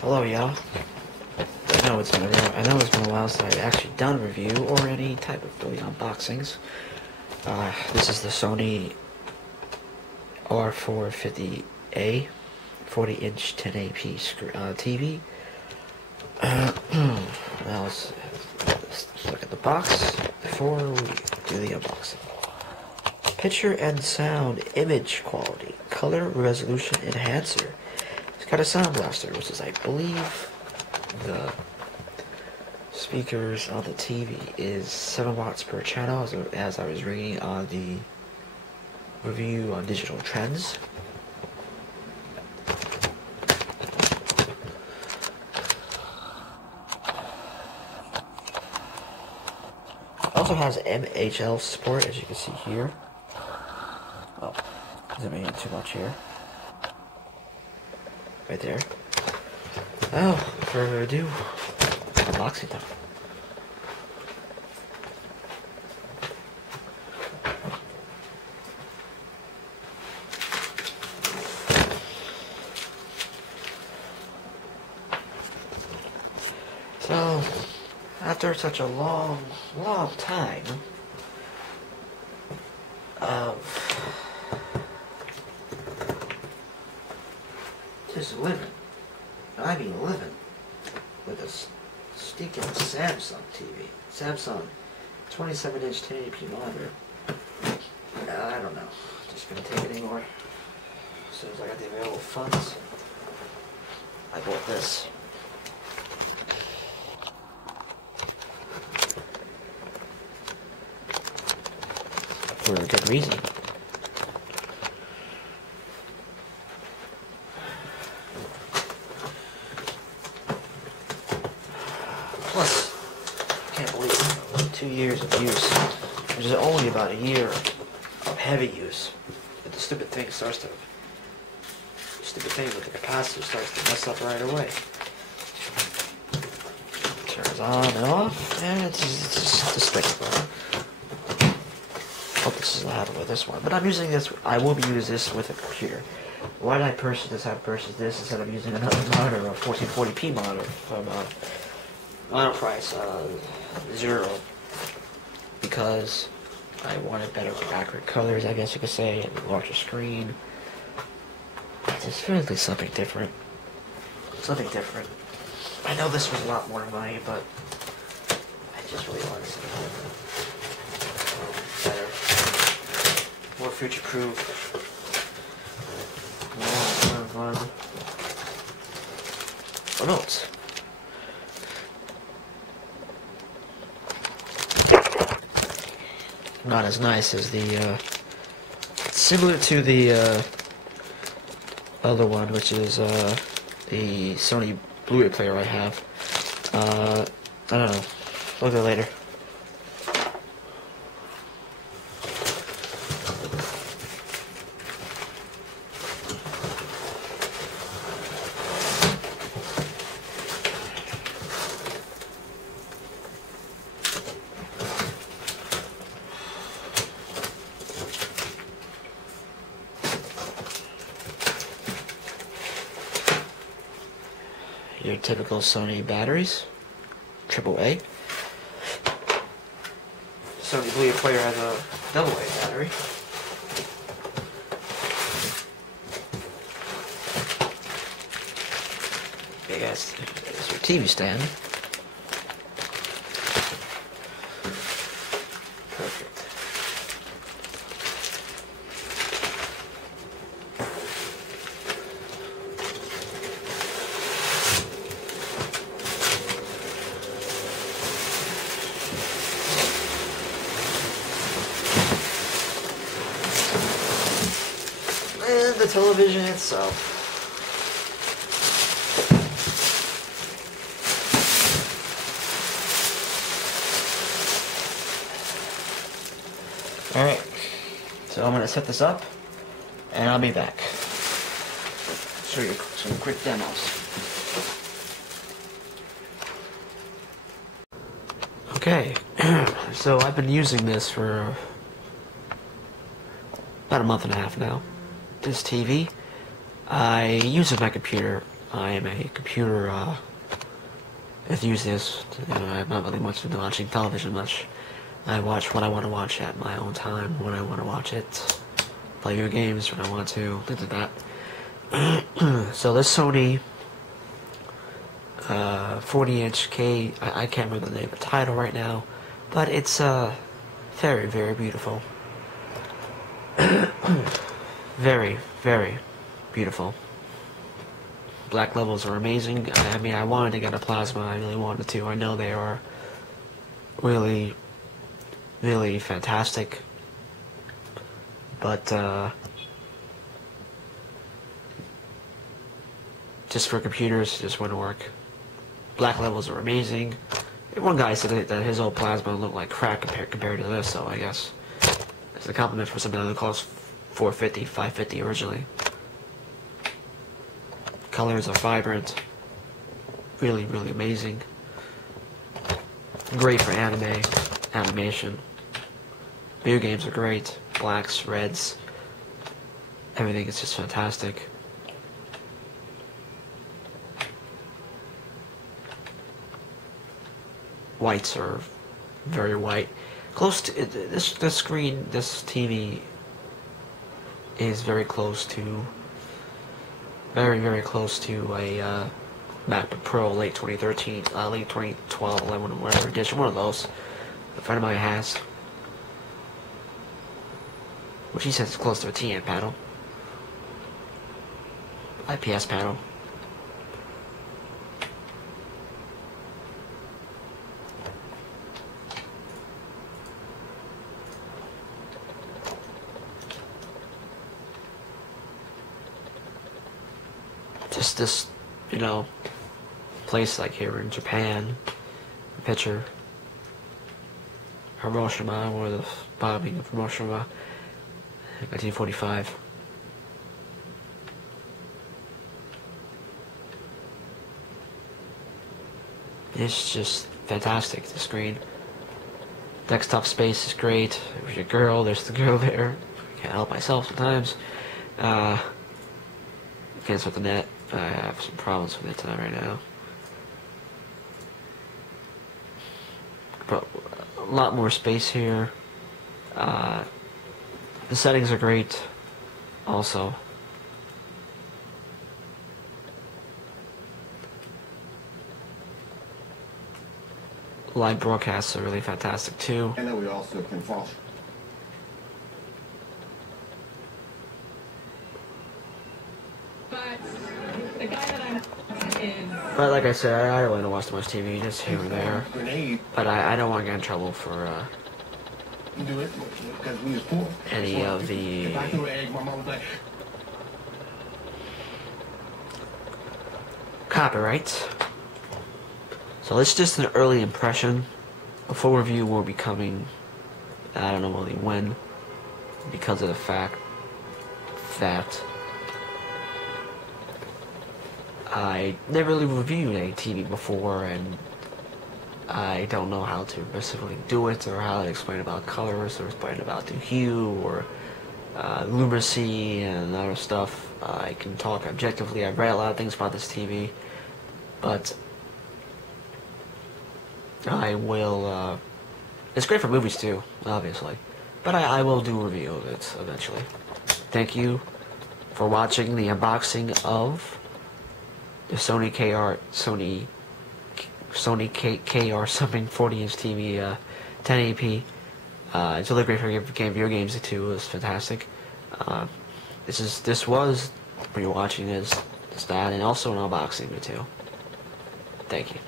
Hello, y'all. I know it's been a while since I've actually done a review or any type of really unboxings. This is the Sony R450A 40-inch 1080p TV. Now let's look at the box before we do the unboxing. Picture and sound image quality, color resolution enhancer. It's got a sound blaster, which is, I believe, the speakers on the TV is 7 watts per channel, as I was reading on the review on Digital Trends. Also has MHL support, as you can see here. Oh, zooming in too much here. Right there. Oh, without further ado, unboxing time. So, after such a long time of just living with a stinking Samsung TV. Samsung 27-inch 1080p monitor. I don't know. Just gonna take it anymore. As soon as I got the available funds, I bought this. For a good reason. Plus, I can't believe 2 years of use, which is only about a year of heavy use. But the stupid thing with the capacitor starts to mess up right away. Turns on and off, and it's just despicable. Hope this doesn't happen with this one, but I'm using this. I will be using this with a computer. Why did I purchase this? I purchased this instead of using another monitor, a 1440p monitor from Enterprise Zero, because I wanted better accurate colors, I guess you could say, and a larger screen. It's really something different. Something different. I know this was a lot more money, but I just really wanted something better, more future-proof, more fun. Oh no, it's not as nice as the, similar to the, other one, which is, the Sony Blu-ray player I have. I don't know. Look at it later. Your typical Sony batteries, AAA. Sony Blu-ray player has a AA battery. Big ass is your TV stand. Perfect. And the television itself. Alright, so I'm going to set this up, and I'll be back. Show you some quick demos. Okay, so I've been using this for about a month and a half now. This TV, I use it on my computer I am a computer enthusiast. You know, I'm not really much into watching television much. I watch what I want to watch at my own time, when I want to watch it. Play video games when I want to, things like that. So this Sony 40-inch K, I can't remember the name of the title right now, but it's very, very beautiful. Very, very beautiful. Black levels are amazing. I mean, I wanted to get a plasma, I really wanted to. I know they are really, really fantastic. But, just for computers, it just wouldn't work. Black levels are amazing. One guy said that his old plasma looked like crap compared to this, so I guess it's a compliment for something that cost $450, $550 originally. Colors are vibrant. Really, really amazing. Great for animation. Video games are great. Blacks, reds, everything is just fantastic. Whites are very white. Close to this screen, this TV is very close to, very close to a MacBook Pro late 2013, late 2012, 11, whatever edition, one of those. A friend of mine has, which he says is close to a TN panel, IPS panel. Just this, you know, place like here in Japan, a picture, Hiroshima, or the bombing of Hiroshima, 1945. It's just fantastic, the screen. Desktop space is great. If you're a girl, there's the girl there. Can't help myself sometimes. Can't with the net. I have some problems with it right now. But a lot more space here. The settings are great also. Live broadcasts are really fantastic too. And then we also can function. But like I said, I don't want to watch too much TV, just here and there. But I don't want to get in trouble for any of the copyrights. So it's just an early impression. A full review will be coming, I don't know really when, because of the fact that I never really reviewed a TV before, and I don't know how to specifically do it, or how to explain about colors, or explain about the hue, or luminosity, and other stuff. I can talk objectively. I've read a lot of things about this TV, but I will, it's great for movies too, obviously, but I will do a review of it eventually. Thank you for watching the unboxing of the Sony KR something 40-inch TV, 1080p. It's really great for video games too. It was fantastic. This was when you're watching this, that, and also an unboxing too. Thank you.